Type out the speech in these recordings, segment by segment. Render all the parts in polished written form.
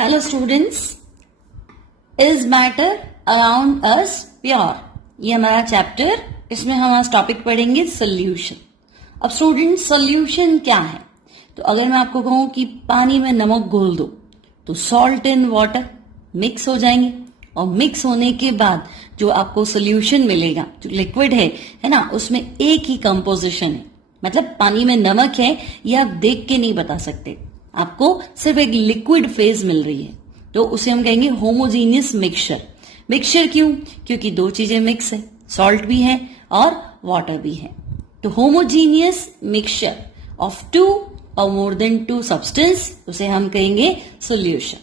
Hello students, is matter around us pure, ये हमारा chapter. इसमें हम आज टॉपिक पढ़ेंगे सोल्यूशन। अब स्टूडेंट्स, सोल्यूशन क्या है? तो अगर मैं आपको कहूं कि पानी में नमक घोल दो तो सॉल्ट इन वाटर मिक्स हो जाएंगे, और मिक्स होने के बाद जो आपको सोल्यूशन मिलेगा, जो लिक्विड है ना, उसमें एक ही कंपोजिशन है। मतलब पानी में नमक है ये आप देख के नहीं बता सकते, आपको सिर्फ एक लिक्विड फेज मिल रही है, तो उसे हम कहेंगे होमोजीनियस मिक्सचर। मिक्सचर क्यों? क्योंकि दो चीजें मिक्स है, सॉल्ट भी है और वाटर भी है। तो होमोजीनियस मिक्सचर ऑफ टू और मोर देन टू सब्सटेंस, उसे हम कहेंगे सोल्यूशन।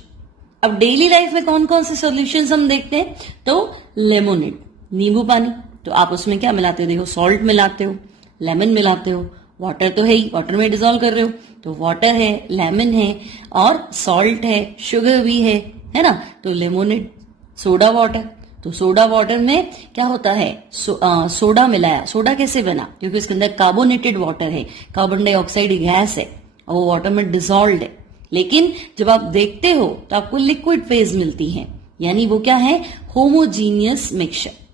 अब डेली लाइफ में कौन कौन से सॉल्यूशंस हम देखते हैं? तो लेमोनेड, नींबू पानी, तो आप उसमें क्या मिलाते हो? देखो, सॉल्ट मिलाते हो, लेमन मिलाते हो, वाटर तो है ही, वाटर में डिसॉल्व कर रहे हो, तो वाटर है, लेमन है और सॉल्ट है, शुगर भी है ना। तो लेमोनेड। सोडा वाटर, तो सोडा वाटर में क्या होता है? सोडा मिलाया। सोडा कैसे बना? क्योंकि इसके अंदर कार्बोनेटेड वाटर है, कार्बन डाइऑक्साइड गैस है और वो वाटर में डिसॉल्व है। लेकिन जब आप देखते हो तो आपको लिक्विड फेज मिलती है, यानी वो क्या है? Homogeneous mixture.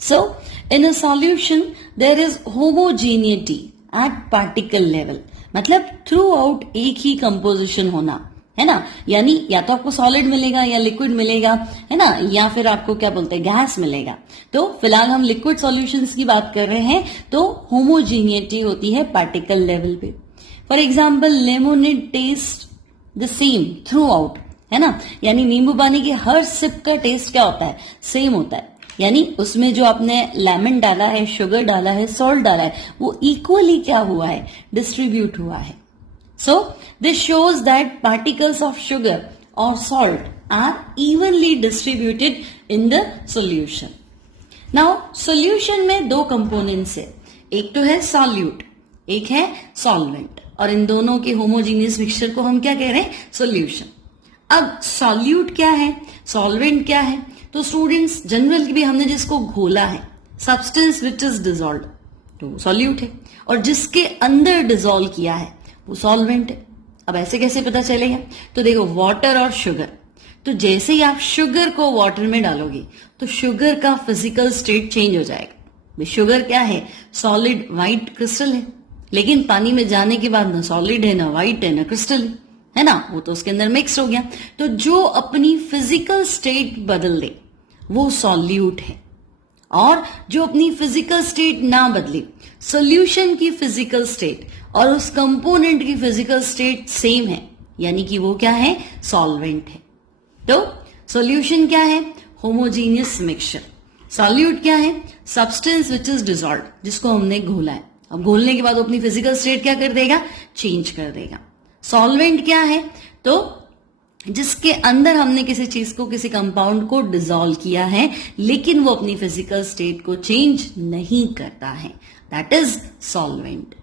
So, in a solution, there is homogeneity at particle level. मतलब थ्रू आउट एक ही कंपोजिशन होना, है ना। यानी या तो आपको सॉलिड मिलेगा या लिक्विड मिलेगा, है ना, या फिर आपको क्या बोलते हैं, गैस मिलेगा। तो फिलहाल हम लिक्विड सॉल्यूशंस की बात कर रहे हैं, तो होमोजीनियटी होती है पार्टिकल लेवल पे। For example, lemonade taste the same throughout, है ना। यानी नींबू पानी की हर सिप का टेस्ट क्या होता है? सेम होता है। यानी उसमें जो आपने लेमन डाला है, शुगर डाला है, सॉल्ट डाला है, वो इक्वली क्या हुआ है? डिस्ट्रीब्यूट हुआ है। So this shows that particles of sugar और salt are evenly distributed in the solution. Now solution में दो कंपोनेंट्स है, एक तो है सॉल्यूट, एक है सॉल्वेंट, और इन दोनों के होमोजीनियस मिक्सचर को हम क्या कह रहे हैं? सोल्यूशन। अब सॉल्यूट क्या है, सॉल्वेंट क्या है? तो स्टूडेंट्स, जनरल भी हमने जिसको घोला है, सब्सटेंस विच इज डिसॉल्व, तो सॉल्यूट है, और जिसके अंदर डिसॉल्व किया है वो सॉल्वेंट है। अब ऐसे कैसे पता चलेगा? तो देखो, वाटर और शुगर, तो जैसे ही आप शुगर को वाटर में डालोगे तो शुगर का फिजिकल स्टेट चेंज हो जाएगा। शुगर क्या है? सॉलिड व्हाइट क्रिस्टल है, लेकिन पानी में जाने के बाद ना सॉलिड है, ना व्हाइट है, ना क्रिस्टल है ना, वो तो उसके अंदर मिक्स हो गया। तो जो अपनी फिजिकल स्टेट बदल दे वो सॉल्यूट है, और जो अपनी फिजिकल स्टेट ना बदले, सॉल्यूशन की फिजिकल स्टेट और उस कंपोनेंट की फिजिकल स्टेट सेम है, यानी कि वो क्या है? सॉल्वेंट है। तो सॉल्यूशन क्या है? Homogeneous mixture. सॉल्यूट क्या है? सब्सटेंस विच इज डिसॉल्व, जिसको हमने घोला है। अब घोलने के बाद वो अपनी फिजिकल स्टेट क्या कर देगा? चेंज कर देगा। सॉल्वेंट क्या है? तो जिसके अंदर हमने किसी चीज को, किसी कंपाउंड को डिसॉल्व किया है, लेकिन वो अपनी फिजिकल स्टेट को चेंज नहीं करता है, that is solvent.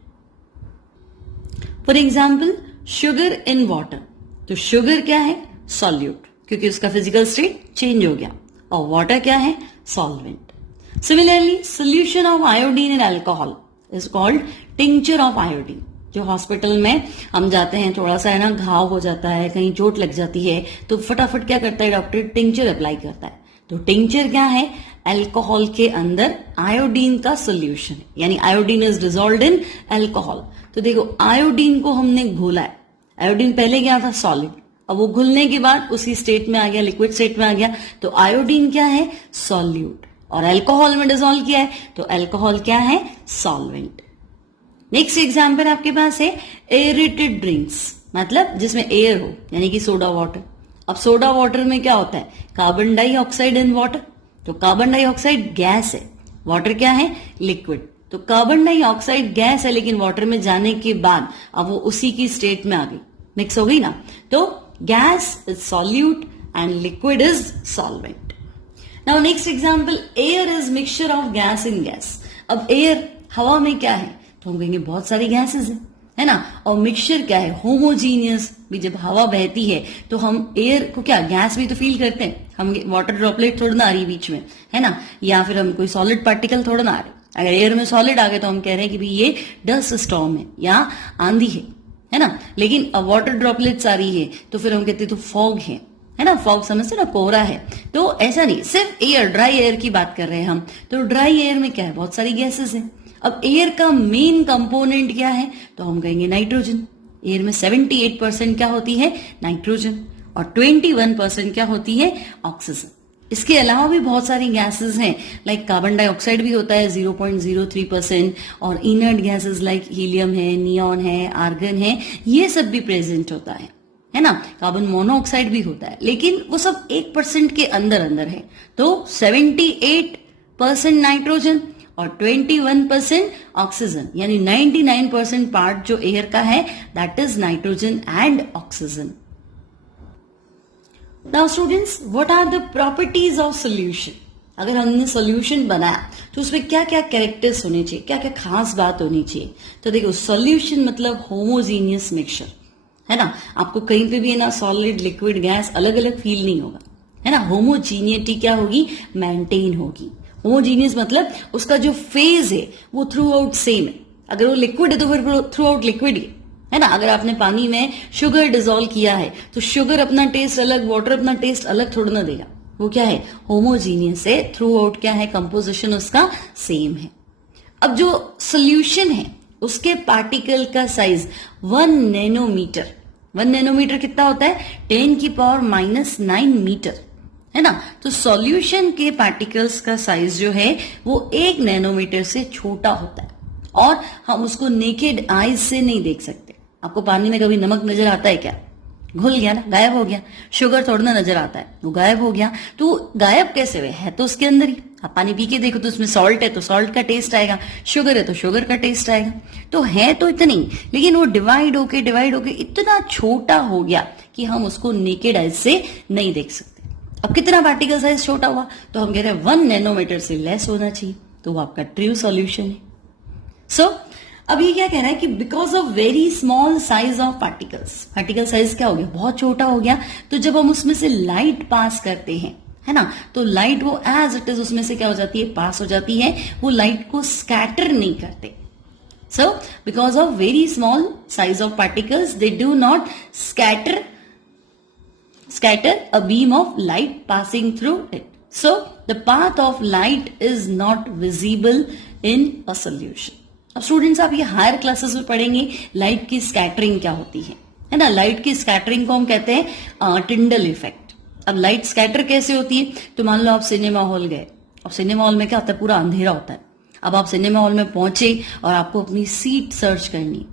For example, sugar in water, तो शुगर क्या है? सॉल्यूट, क्योंकि उसका फिजिकल स्टेट चेंज हो गया, और वाटर क्या है? Solvent. Similarly, solution of iodine in alcohol is called tincture of iodine. जो हॉस्पिटल में हम जाते हैं, थोड़ा सा है ना घाव हो जाता है, कहीं चोट लग जाती है, तो फटाफट क्या करता है डॉक्टर? टिंचर अप्लाई करता है। तो टिंचर क्या है? अल्कोहल के अंदर आयोडीन का सोल्यूशन है, यानी iodine is dissolved in alcohol. तो देखो, आयोडीन को हमने घोला है, आयोडीन पहले क्या था? सॉलिड, अब वो घुलने के बाद उसी स्टेट में आ गया, लिक्विड स्टेट में आ गया, तो आयोडीन क्या है? सॉल्यूट, और अल्कोहल में डिसॉल्व किया है, तो अल्कोहल क्या है? सॉल्वेंट। नेक्स्ट एग्जाम्पल आपके पास है एरेटेड ड्रिंक्स, मतलब जिसमें एयर हो, यानी कि सोडा वाटर। अब सोडा वाटर में क्या होता है? कार्बन डाइऑक्साइड इन वाटर, तो कार्बन डाइऑक्साइड गैस है, वाटर क्या है? लिक्विड। तो कार्बन डाइऑक्साइड गैस है, लेकिन वाटर में जाने के बाद अब वो उसी की स्टेट में आ गई, मिक्स हो गई ना। तो gas is solute and liquid is solvent. Now next example, air is mixture of gas in gas. अब एयर, हवा में क्या है? तो हम कहेंगे बहुत सारी गैसेस है ना। और मिक्सचर क्या है? होमोजीनियस। भी जब हवा बहती है तो हम एयर को क्या, गैस भी तो फील करते हैं हम, वाटर ड्रॉपलेट थोड़ा ना आ रही बीच में, है ना, या फिर हम कोई सॉलिड पार्टिकल थोड़ा ना आ रहे। अगर एयर में सॉलिड आ गए तो हम कह रहे हैं कि भाई ये डस्ट स्टॉर्म है या आंधी है ना, लेकिन वाटर ड्रॉपलेट्स आ रही है तो फिर हम कहते हैं तो फॉग है ना, फॉग समझते ना, कोहरा है। तो ऐसा नहीं, सिर्फ एयर, ड्राई एयर की बात कर रहे हैं हम। तो ड्राई एयर में क्या है, बहुत सारी गैसेस हैं। अब एयर का मेन कंपोनेंट क्या है, तो हम कहेंगे नाइट्रोजन। एयर में 78% क्या होती है, नाइट्रोजन, और 21% क्या होती है, ऑक्सीजन। इसके अलावा भी बहुत सारी गैसेस हैं, लाइक कार्बन डाइऑक्साइड भी होता है 0.03%, और इनर्ट गैसेस लाइक हीलियम है, नियॉन है, आर्गन है, ये सब भी प्रेजेंट होता है ना। कार्बन मोनोऑक्साइड भी होता है, लेकिन वो सब 1% के अंदर अंदर है। तो 78% नाइट्रोजन और 21% ऑक्सीजन, यानी 99% पार्ट जो एयर का है that is nitrogen and oxygen. Now students, what are the properties of solution? अगर हमने सोल्यूशन बनाया तो उसमें क्या क्या कैरेक्टर्स होने चाहिए, क्या क्या खास बात होनी चाहिए? तो देखो, सोल्यूशन मतलब होमोजीनियस मिक्सचर, है ना। आपको कहीं पे भी है ना सॉलिड, लिक्विड, गैस अलग अलग फील नहीं होगा, है ना। होमोजीनियटी क्या होगी, मेंटेन होगी। होमोजीनियस मतलब उसका जो फेज है वो थ्रू आउट सेम है। अगर वो लिक्विड है तो फिर थ्रू आउट लिक्विड है ना। अगर आपने पानी में शुगर डिसॉल्व किया है तो शुगर अपना टेस्ट अलग, वाटर अपना टेस्ट अलग थोड़ा ना देगा। वो क्या है, होमोजीनियस है, थ्रू आउट क्या है, कंपोजिशन उसका सेम है। अब जो सोल्यूशन है उसके पार्टिकल का साइज 1 नैनोमीटर। 1 नैनोमीटर कितना होता है, 10⁻⁹ मीटर, है ना। तो सॉल्यूशन के पार्टिकल्स का साइज जो है वो 1 नैनोमीटर से छोटा होता है, और हम उसको नेकेड आईज से नहीं देख सकते। आपको पानी में कभी नमक नजर आता है क्या, घुल गया ना, गायब हो गया। शुगर थोड़ा ना नजर आता है, वो गायब हो गया। तो गायब कैसे हुए, है तो उसके अंदर ही। आप पानी पी के देखो तो उसमें सॉल्ट है तो सॉल्ट का टेस्ट आएगा, शुगर है तो शुगर का टेस्ट आएगा। तो है तो इतनी, लेकिन वो डिवाइड होके इतना छोटा हो गया कि हम उसको नेकेड आइज से नहीं देख सकते। अब कितना पार्टिकल साइज छोटा हुआ, तो हम कह रहे हैं 1 नैनोमीटर से लेस होना चाहिए, तो वो आपका ट्रू सॉल्यूशन है। सो अब ये क्या कह रहा है कि because of very small size of particles, particle size क्या हो गया, बहुत छोटा हो गया। तो जब हम उसमें से लाइट पास करते हैं, है ना, तो लाइट वो एज इट इज उसमें से क्या हो जाती है, पास हो जाती है। वो लाइट को स्कैटर नहीं करते। So because of very small size of particles they do not scatter a beam of light passing through it. So the path of light is not visible in a solution. अब students, आप ये higher classes में पढ़ेंगे light की scattering क्या होती है ना। लाइट की स्कैटरिंग को हम कहते हैं टिंडल इफेक्ट। अब लाइट स्कैटर कैसे होती है, तो मान लो आप सिनेमा हॉल गए, और सिनेमा हॉल में क्या होता है, पूरा अंधेरा होता है। अब आप सिनेमा हॉल में पहुंचे और आपको अपनी सीट सर्च करनी,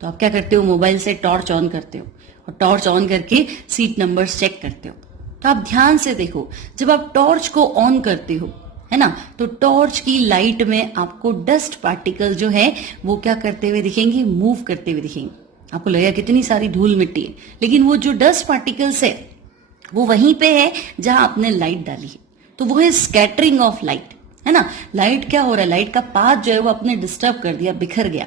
तो आप क्या करते हो, मोबाइल से टॉर्च ऑन करते हो, और टॉर्च ऑन करके सीट नंबर्स चेक करते हो। तो आप ध्यान से देखो, जब आप टॉर्च को ऑन करते हो, है ना, तो टॉर्च की लाइट में आपको डस्ट पार्टिकल जो है वो क्या करते हुए दिखेंगे, मूव करते हुए दिखेंगे। आपको लगेगा कितनी सारी धूल मिट्टी है, लेकिन वो जो डस्ट पार्टिकल्स है वो वहीं पे है जहां आपने लाइट डाली है। तो वो है स्कैटरिंग ऑफ लाइट, है ना। लाइट क्या हो रहा है, लाइट का पाथ जो है वो आपने डिस्टर्ब कर दिया, बिखर गया,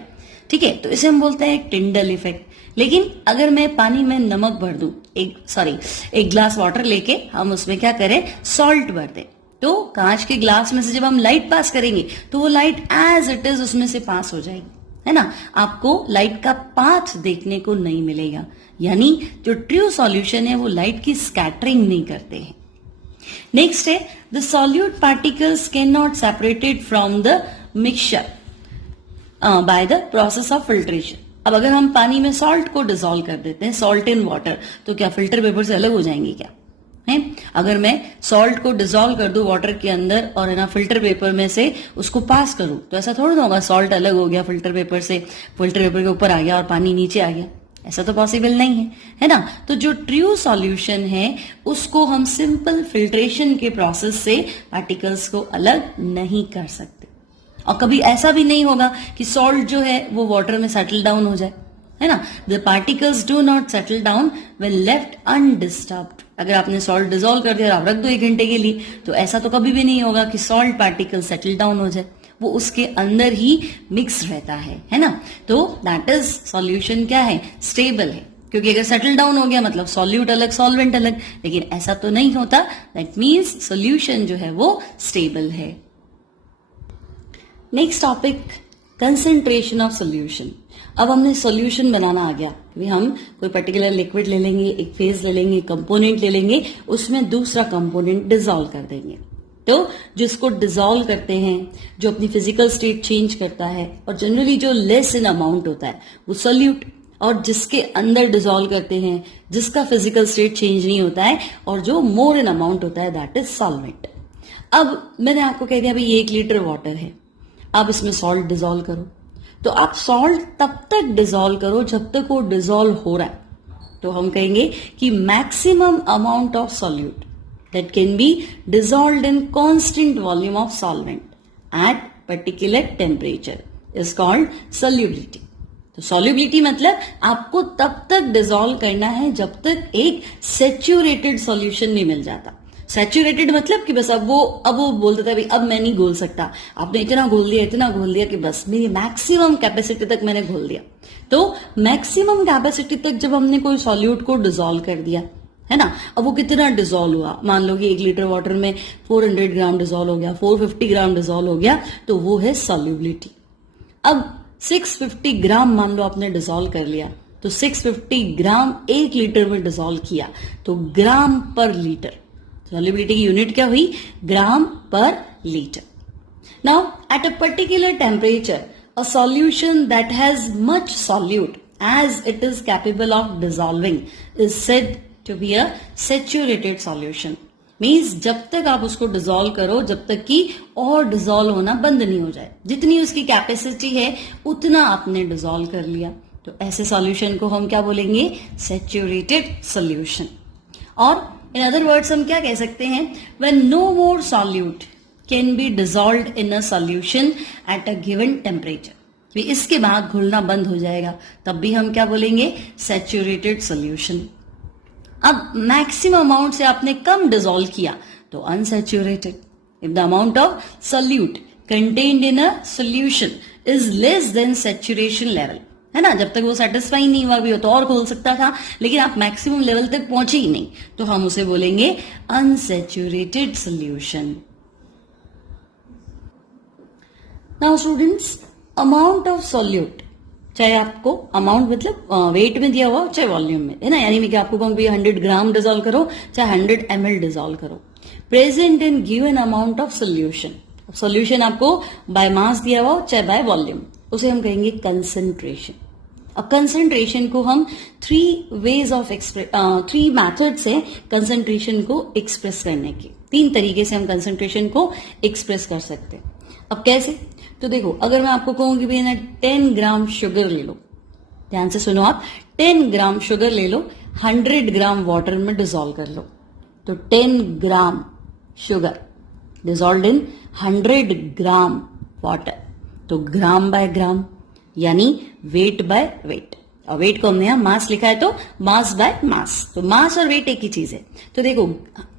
ठीक है। तो इसे हम बोलते हैं टिंडल इफेक्ट। लेकिन अगर मैं पानी में नमक भर दूं, एक ग्लास वाटर लेके हम उसमें क्या करें, सॉल्ट भर दें, तो कांच के ग्लास में से जब हम लाइट पास करेंगे तो वो लाइट एज इट इज उसमें से पास हो जाएगी, है ना। आपको लाइट का पाथ देखने को नहीं मिलेगा। यानी जो ट्रू सॉल्यूशन है वो लाइट की स्कैटरिंग नहीं करते हैं। नेक्स्ट है, the solute particles can not separated from the mixture by the process of filtration. अब अगर हम पानी में सॉल्ट को डिसॉल्व कर देते हैं, सॉल्ट इन वाटर, तो क्या फिल्टर पेपर से अलग हो जाएंगे क्या, है? अगर मैं सॉल्ट को डिसॉल्व कर दूं वाटर के अंदर और है ना फिल्टर पेपर में से उसको पास करूं, तो ऐसा थोड़ा ना होगा सॉल्ट अलग हो गया फिल्टर पेपर से, फिल्टर पेपर के ऊपर आ गया और पानी नीचे आ गया। ऐसा तो पॉसिबल नहीं है ना। तो जो ट्रू सॉल्यूशन है उसको हम सिंपल फिल्ट्रेशन के प्रोसेस से पार्टिकल्स को अलग नहीं कर सकते। और कभी ऐसा भी नहीं होगा कि सॉल्ट जो है वो वाटर में सेटल डाउन हो जाए, है ना। The particles do not settle down when left undisturbed. अगर आपने सॉल्ट डिसॉल्व कर दिया और आप रख दो 1 घंटे के लिए, तो ऐसा तो कभी भी नहीं होगा कि सॉल्ट पार्टिकल सेटल डाउन हो जाए, वो उसके अंदर ही मिक्स रहता है ना। तो दैट इज सॉल्यूशन क्या है, स्टेबल है। क्योंकि अगर सेटल डाउन हो गया मतलब सॉल्यूट अलग सॉल्वेंट अलग, लेकिन ऐसा तो नहीं होता। दैट मीन्स सॉल्यूशन जो है वो स्टेबल है। Next topic, concentration of solution. अब हमने सोल्यूशन बनाना आ गया कि हम कोई पर्टिकुलर लिक्विड ले लेंगे, एक फेज ले लेंगे, कंपोनेंट ले लेंगे, उसमें दूसरा कंपोनेंट डिसॉल्व कर देंगे। तो जिसको डिसॉल्व करते हैं, जो अपनी फिजिकल स्टेट चेंज करता है, और जनरली जो लेस इन अमाउंट होता है वो सोल्यूट, और जिसके अंदर डिसॉल्व करते हैं, जिसका फिजिकल स्टेट चेंज नहीं होता है और जो मोर इन अमाउंट होता है, दैट इज सॉल्वेंट। अब मैंने आपको कह दिया भाई 1 लीटर वाटर है, अब इसमें सॉल्ट डिसॉल्व करो, तो आप सॉल्ट तब तक डिसॉल्व करो जब तक वो डिसॉल्व हो रहा है। तो हम कहेंगे कि maximum amount of solute that can be dissolved in constant volume of solvent at particular temperature is called solubility। तो solubility मतलब आपको तब तक डिसॉल्व करना है जब तक एक सैचुरेटेड सॉल्यूशन नहीं मिल जाता। सैचुरेटेड मतलब कि बस अब वो बोलता था भाई अब मैं नहीं घोल सकता, आपने इतना घोल दिया कि बस मेरी मैक्सिमम कैपेसिटी तक मैंने घोल दिया। तो मैक्सिमम कैपेसिटी तक जब हमने कोई सॉल्यूट को डिसॉल्व कर दिया है ना, अब वो कितना डिसॉल्व हुआ, मान लो कि 1 लीटर वाटर में 400 ग्राम डिसॉल्व हो गया, 450 ग्राम डिसॉल्व हो गया, तो वो है सॉल्युबिलिटी। अब 650 ग्राम मान लो आपने डिसॉल्व कर लिया, तो 650 ग्राम 1 लीटर में डिसॉल्व किया, तो ग्राम पर लीटर। सॉल्युबिलिटी की यूनिट क्या हुई? ग्राम पर litre. Now at a particular temperature a solution that has much solute as it is capable of dissolving is said to be a saturated solution। Means जब तक आप उसको डिसॉल्व करो जब तक कि और डिसॉल्व होना बंद नहीं हो जाए, जितनी उसकी कैपेसिटी है उतना आपने डिसॉल्व कर लिया, तो ऐसे सॉल्यूशन को हम क्या बोलेंगे? Saturated solution. और इन अदर वर्ड्स हम क्या कह सकते हैं? When no more solute can be dissolved in a solution at a given temperature. इसके बाद घुलना बंद हो जाएगा, तब भी हम क्या बोलेंगे? Saturated solution. अब मैक्सिमम अमाउंट से आपने कम डिसॉल्व किया तो unsaturated. If the amount of solute contained in a solution is less than saturation level, है ना, जब तक वो सेटिस्फाई नहीं हुआ भी हो तो और खोल सकता था, लेकिन आप मैक्सिमम लेवल तक पहुंचे ही नहीं, तो हम उसे बोलेंगे unsaturated solution. Now students, amount of solute, चाहे आपको अमाउंट मतलब वेट में दिया हुआ चाहे वॉल्यूम में, है ना, यानी मैं आपको कहूँ 100 ग्राम डिसॉल्व करो चाहे 100 ml डिसॉल्व करो, present in given amount of solution. Solution आपको बाय मास दिया हुआ चाहे बाय वॉल्यूम, उसे हम कहेंगे कंसेंट्रेशन। अब कंसेंट्रेशन को हम 3 मैथड्स है कंसेंट्रेशन को एक्सप्रेस करने के। 3 तरीके से हम कंसेंट्रेशन को एक्सप्रेस कर सकते हैं। अब कैसे? तो देखो, अगर मैं आपको कहूंगी भैया ना 10 ग्राम शुगर ले लो, ध्यान से सुनो आप, 10 ग्राम शुगर ले लो, 100 ग्राम वाटर में डिसॉल्व कर लो, तो 10 gram sugar dissolve in 100 gram water, तो ग्राम बाय ग्राम यानी वेट बाय वेट। और वेट को हमने यहां मास लिखा है तो मास बाय मास, तो मास और वेट एक ही चीज है। तो देखो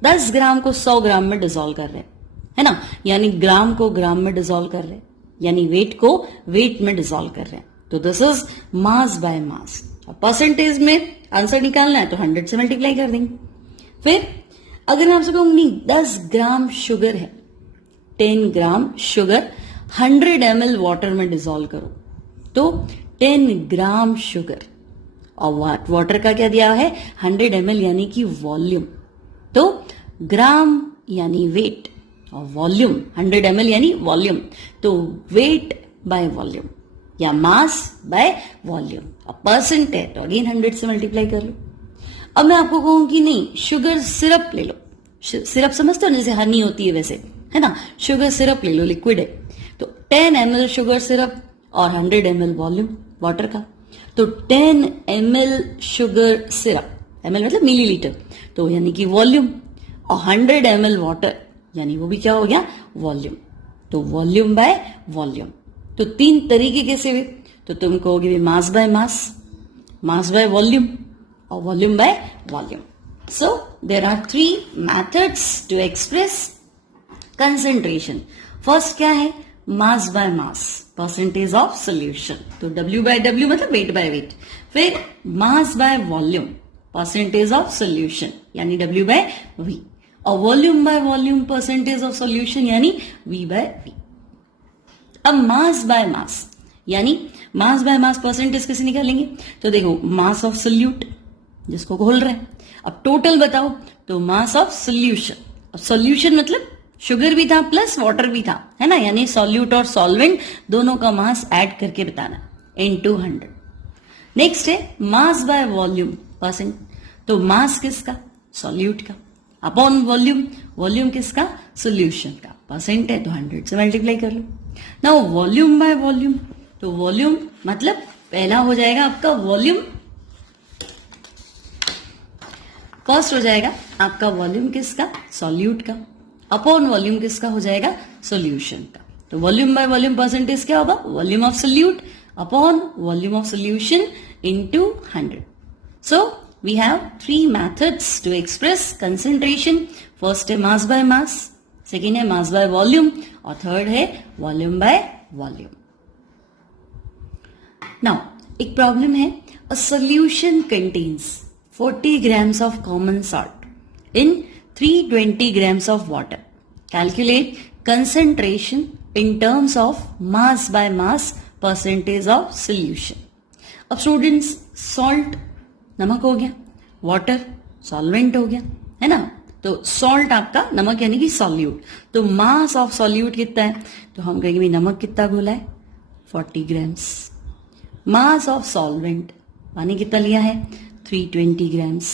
10 ग्राम को 100 ग्राम में डिसॉल्व कर रहे हैं, है ना, यानी ग्राम को ग्राम में डिसॉल्व कर रहे हैं, यानी वेट को वेट में डिसॉल्व कर रहे हैं, तो दिस इज मास बाय मास। और परसेंटेज में आंसर निकालना है तो 100 से मल्टीप्लाई कर देंगे। फिर अगर मैं आपसे कहूंगी 10 ग्राम शुगर है, 10 ग्राम शुगर 100 ml वाटर में डिसॉल्व करो, तो 10 ग्राम शुगर, और वाटर का क्या दिया है? 100 ml यानी कि वॉल्यूम, तो ग्राम यानी वेट और वॉल्यूम 100 ml यानी वॉल्यूम, तो वेट बाय वॉल्यूम या मास बाय वॉल्यूम। अब परसेंट है तो अगेन 100 से मल्टीप्लाई कर लो। अब मैं आपको कहूं कि नहीं, शुगर सिरप ले लो, सिरप समझते हो जैसे हनी होती है वैसे, है ना, शुगर सिरप ले लो, लिक्विड है, तो 10 ml शुगर सिरप और 100 ml वॉल्यूम वाटर का, तो 10 ml शुगर सिरप, ml मतलब मिलीलीटर, तो यानी कि वॉल्यूम, और 100 ml वाटर यानी वो भी क्या हो गया? वॉल्यूम, तो वॉल्यूम बाय वॉल्यूम। तो 3 तरीके कैसे हुए? तो तुम कहोगे mass by mass, mass by volume और volume by volume. So there are 3 methods to express concentration. First क्या है? Mass by mass, percentage of solution, तो W बाय W मतलब वेट बाय वेट। फिर mass by volume, percentage of solution यानी W by V, और volume by volume, percentage of solution यानी V by V। अब मास by मास, यानी मास by mass percentage कैसे निकालेंगे? तो देखो मास ऑफ सोल्यूट जिसको घोल रहे हैं, अब टोटल बताओ तो मास ऑफ सोल्यूशन। अब सोल्यूशन मतलब शुगर भी था प्लस वाटर भी था, है ना, यानी सॉल्यूट और सॉल्वेंट दोनों का मास ऐड करके बताना इनटू 100। नेक्स्ट है मास बाय वॉल्यूम परसेंट, तो मास किसका? सॉल्यूट का, अपॉन वॉल्यूम, वॉल्यूम किसका? सोल्यूशन का, परसेंट है तो 100 से मल्टीप्लाई कर लो। नाउ वॉल्यूम बाय वॉल्यूम, तो वॉल्यूम मतलब पहला हो जाएगा आपका वॉल्यूम, फर्स्ट हो जाएगा आपका वॉल्यूम किसका? सॉल्यूट का, अपॉन वॉल्यूम किसका हो जाएगा? सॉल्यूशन का। तो वॉल्यूम बाय वॉल्यूम परसेंटेज क्या होगा? Volume of solute upon volume of solution into 100। So we have three methods to express concentration. First है mass by mass, second है mass by volume और third है volume by volume. Now एक problem है, a solution contains 40 grams of common salt in 320 grams of water. Calculate concentration in terms of mass by mass percentage of solution. अब students salt नमक हो गया, water solvent हो गया, है ना, तो सॉल्ट आपका नमक यानी कि सॉल्यूट, तो मास ऑफ सॉल्यूट कितना है? तो हम कहेंगे नमक कितना घोला है? 40 ग्राम्स। मास ऑफ सॉल्वेंट पानी कितना लिया है? 320 ग्राम्स।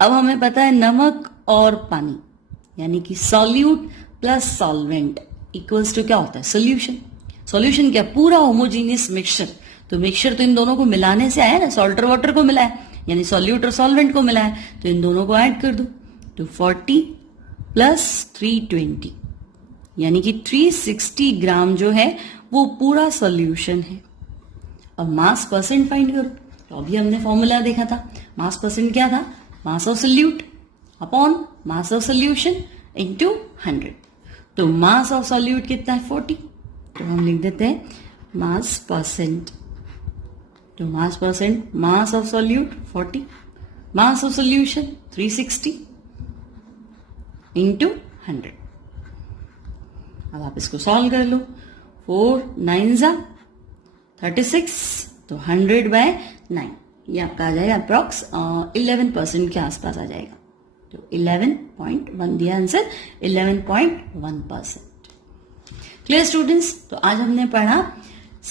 अब हमें पता है नमक और पानी यानी कि solute plus solvent equals to क्या होता है? सोल्यूशन। सोल्यूशन क्या? पूरा होमोजीनियस मिक्सचर, तो मिक्सचर तो इन दोनों को मिलाने से आया ना, सॉल्ट और वाटर को मिला है, यानी सॉल्यूट और सॉल्वेंट को मिला है, तो इन दोनों को ऐड कर दो, तो 40 प्लस 320 यानी कि 360 ग्राम जो है वो पूरा सॉल्यूशन है। अब मास परसेंट फाइंड करो, तो अभी हमने फॉर्मूला देखा था, मास परसेंट क्या था? Mass of solute upon mass of solution into 100। तो मास ऑफ सोल्यूट कितना है? 40, तो हम लिख देते हैं मास परसेंट, तो मास percent mass of solute 40, mass of solution 360 into 100। अब आप इसको सॉल्व कर लो, 4 9 जा 36, तो 100 बाय 9 ये आपका आ जाएगा अप्रॉक्स 11% के आसपास आ जाएगा, तो 11.1 दिया आंसर, 11.1%। Clear students? तो आज हमने पढ़ा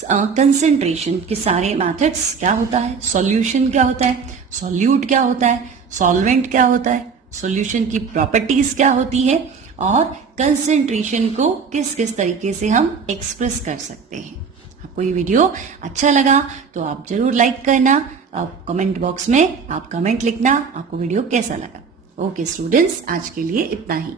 कंसेंट्रेशन के सारे मेथड्स, क्या होता है, सॉल्यूशन क्या होता है, सॉल्यूट क्या होता है, सॉल्वेंट क्या होता है, सॉल्यूशन की प्रॉपर्टीज क्या होती है, और कंसेंट्रेशन को किस किस तरीके से हम एक्सप्रेस कर सकते हैं। आपको ये वीडियो अच्छा लगा तो आप जरूर लाइक करना, आप कमेंट बॉक्स में आप कमेंट लिखना आपको वीडियो कैसा लगा। ओके स्टूडेंट्स, आज के लिए इतना ही।